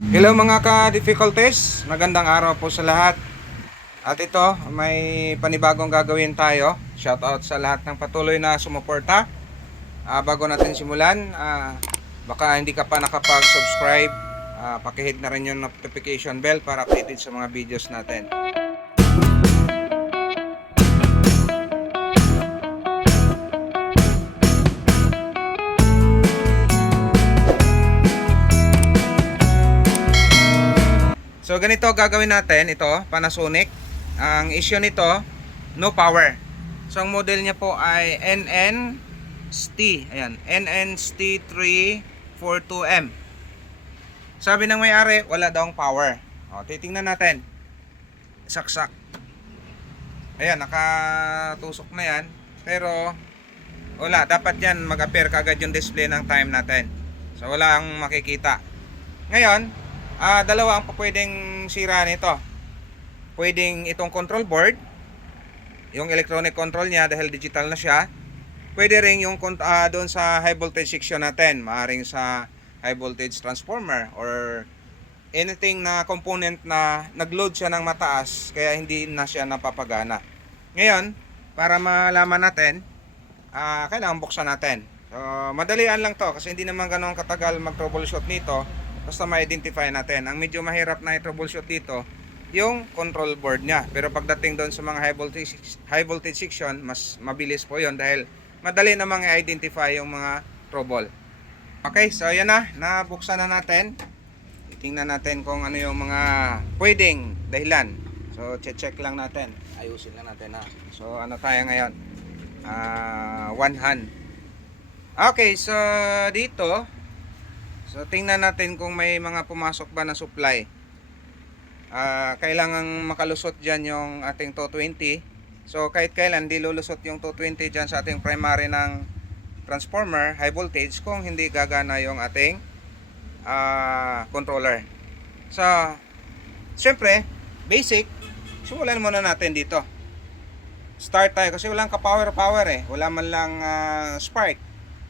Hello mga ka-difficulties, magandang araw po sa lahat. At ito, may panibagong gagawin tayo. Shoutout sa lahat ng patuloy na sumuporta. Bago natin simulan, baka hindi ka pa nakapag-subscribe, pakihit na rin yung notification bell para updated sa mga videos natin. So ganito gagawin natin, ito Panasonic. Ang issue nito, no power. So ang model niya po ay NNST. Ayan, NNST342M. Sabi ng may-ari, wala daw power. Titingnan natin. Saksak. Ayan, nakatusok na yan. Pero wala, dapat yan mag-appear kagad yung display ng time natin. So wala ang makikita. Ngayon, dalawa ang pwedeng sira nito. Pwedeng itong control board, yung electronic control niya dahil digital na siya. Pwede rin yung doon sa high voltage section natin, maaring sa high voltage transformer or anything na component na nagload siya ng mataas kaya hindi na siya napapagana. Ngayon, para malaman natin, kailangan buksan natin. So, madalian lang to kasi hindi naman ganoon katagal mag-troubleshoot nito. Basta ma-identify natin. Ang medyo mahirap na i-troubleshoot dito, yung control board niya. Pero pagdating doon sa mga high voltage section, mas mabilis po yon dahil madali namang i-identify yung mga trouble. Okay, so yan na. Nabuksan na natin. Tingnan natin kung ano yung mga pwedeng dahilan. So, check lang natin. Ayusin lang natin ha. So, ano tayo ngayon? One hand. Okay, so dito, so tingnan natin kung may mga pumasok ba na supply. Kailangan makalusot dyan yung ating 220. So kahit kailan di lulusot yung 220 dyan sa ating primary ng transformer high voltage kung hindi gagana yung ating controller. So syempre basic, simulan muna natin dito. Start tayo kasi walang ka-power eh. Wala man lang spark.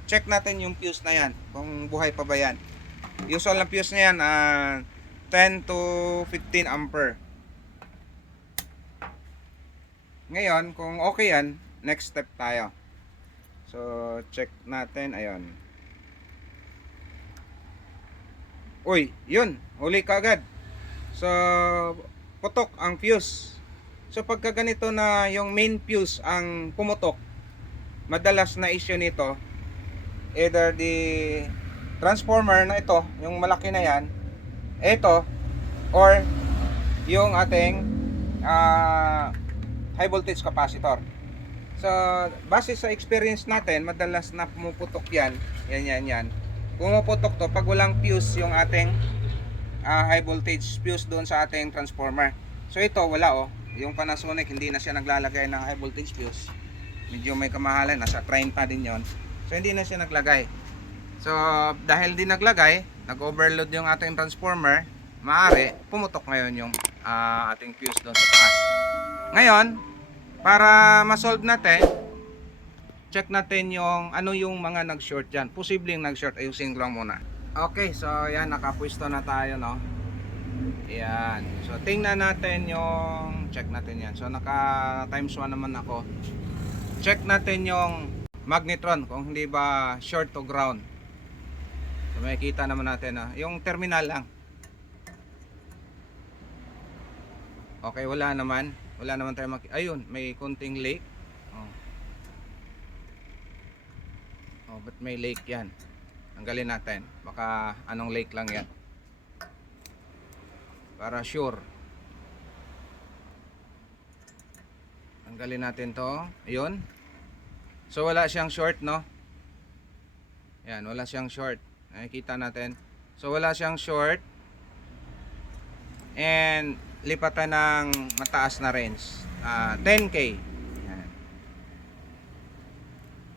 Check natin yung fuse na yan kung buhay pa ba yan. Usual na fuse na yan 10 to 15 ampere. Ngayon kung okay yan, next step tayo. So check natin. Ayun, uy, yun, huli ka agad. So putok ang fuse. So pagka ganito na yung main fuse ang pumutok, madalas na issue nito either the transformer na ito, yung malaki na yan, ito, or yung ating high voltage capacitor. So base sa experience natin, madalas na pumuputok yan. Yan pumuputok to pag walang fuse yung ating high voltage fuse doon sa ating transformer. So ito wala yung Panasonic hindi na siya naglalagay ng high voltage fuse. Medyo may kamahalan, nasa 30 din yon. So hindi na siya naglagay. So dahil di naglagay, nag-overload yung ating transformer, maaari pumutok ngayon yung ating fuse doon sa taas. Ngayon, para ma-solve natin, check natin yung ano yung mga nag-short dyan. Posibleng nag-short, ayusin ko lang muna. Okay, so yan, nakapwesto na tayo, no? Yan. So tingnan natin yung, check natin yan. So naka times 1 naman ako. Check natin yung magnetron kung hindi ba short to ground. So makikita naman natin yung terminal lang. Okay, wala naman tayo ayun, may konting leak. But may leak yan. Tanggalin natin. Baka anong leak lang yan. Para sure. Tanggalin natin to. Ayun. So wala siyang short, no? Yan, wala siyang short. Nakikita natin. So wala siyang short. And lipatan ng mataas na range. 10K. Yan.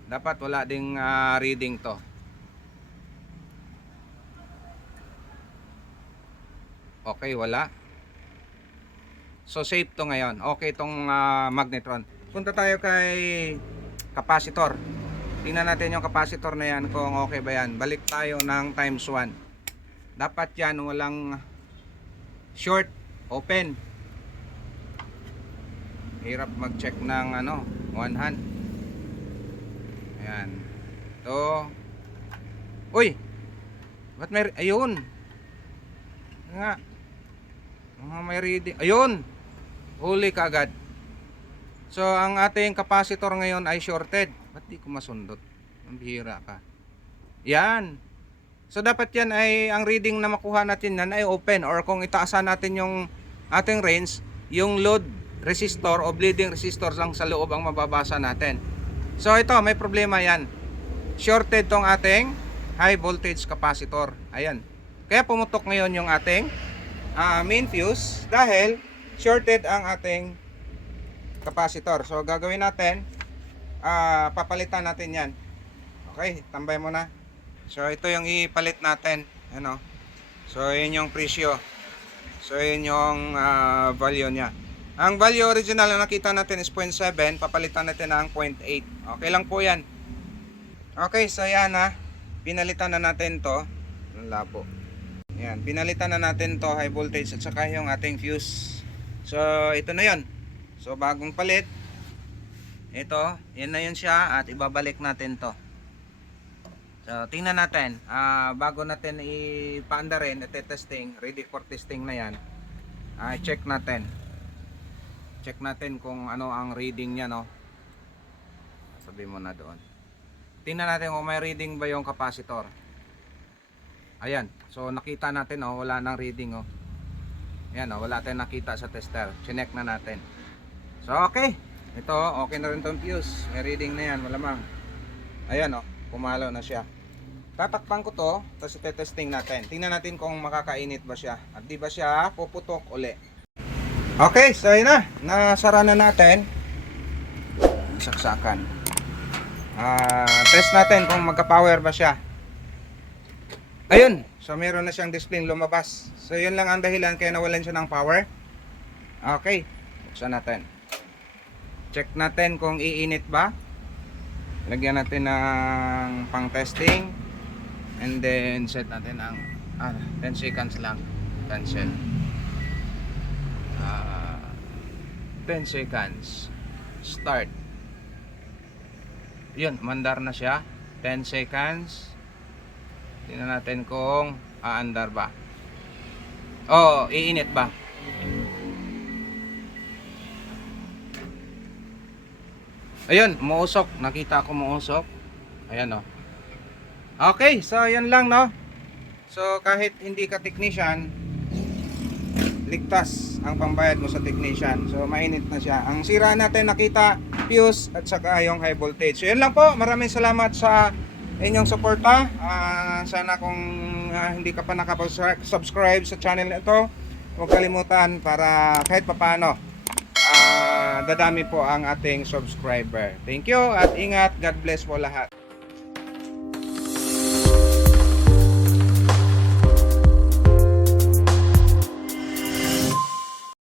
Dapat wala ding reading to. Okay, wala. So safe to ngayon. Okay tong magnetron. Punta tayo kay capacitor. Tingnan natin yung capacitor na yan kung okay ba yan. Balik tayo ng times 1. Dapat yan walang short, open. Hirap mag-check ng ano, one hand. Ayan. Ito. Uy! Ba't may, ayun. Nga. May reading. Ayun! Huli ka agad. So, ang ating capacitor ngayon ay shorted. Ba't di ko masundot? Ang bihira ka. Yan. So, dapat yan ay, ang reading na makuha natin yan ay open. Or kung itaasan natin yung ating range, yung load resistor o bleeding resistor lang sa loob ang mababasa natin. So, ito, may problema yan. Shorted tong ating high voltage capacitor. Ayan. Kaya pumutok ngayon yung ating main fuse dahil shorted ang ating capacitor. So, gagawin natin, papalitan natin yan. Okay, tambay mo na. So, ito yung ipalit natin. Ano? So, yun yung presyo. So, yun yung value niya. Ang value original na nakita natin is 0.7. Papalitan natin ng 0.8. Okay lang po yan. Okay, so yan ha. Pinalitan na natin to. Ang labo. Yan, pinalitan na natin to high voltage at saka yung ating fuse. So, ito na yun. So, bagong palit. Ito, yan na yun siya at ibabalik natin to. So, tingnan natin. Bago natin ipaanda rin, testing, ready for testing na yan. Check natin. Check natin kung ano ang reading niya, no. Sabi mo na doon. Tingnan natin kung may reading ba yung capacitor. Ayan. So, nakita natin, oh, wala nang reading, oh. Ayan, oh, wala tayong nakita sa tester. Chinek na natin. So, okay. Ito, okay na rin tong fuse. May reading na yan, malamang. Ayan, oh. Pumalo na siya. Tatakpan ko to, tapos testing natin. Tingnan natin kung makakainit ba siya. At di ba siya puputok uli. Okay, so yun na. Nasara na natin. Saksakan. Test natin kung magka-power ba siya. Ayun. So meron na siyang display lumabas. So yun lang ang dahilan kaya nawalan siya ng power. Okay. Buksan natin. Check natin kung iinit ba. Lagyan natin ng pang testing. And then set natin ang 10 seconds lang. Cancel. 10 seconds. Start. Yun, mandar na siya. 10 seconds. Tingnan natin kung aandar ba. Oh, iinit ba? Ayun, umuusok. Nakita ko umuusok. Ayan, oh. Okay, so yan lang, no. So kahit hindi ka technician, ligtas ang pambayad mo sa technician. So mainit na siya. Ang sira natin nakita, fuse at saka yung high voltage. So yan lang po. Maraming salamat sa inyong suporta. Sana kung hindi ka pa nakapag-subscribe sa channel na ito, huwag kalimutan para kahit papano dadami po ang ating subscriber. Thank you at ingat. God bless po lahat.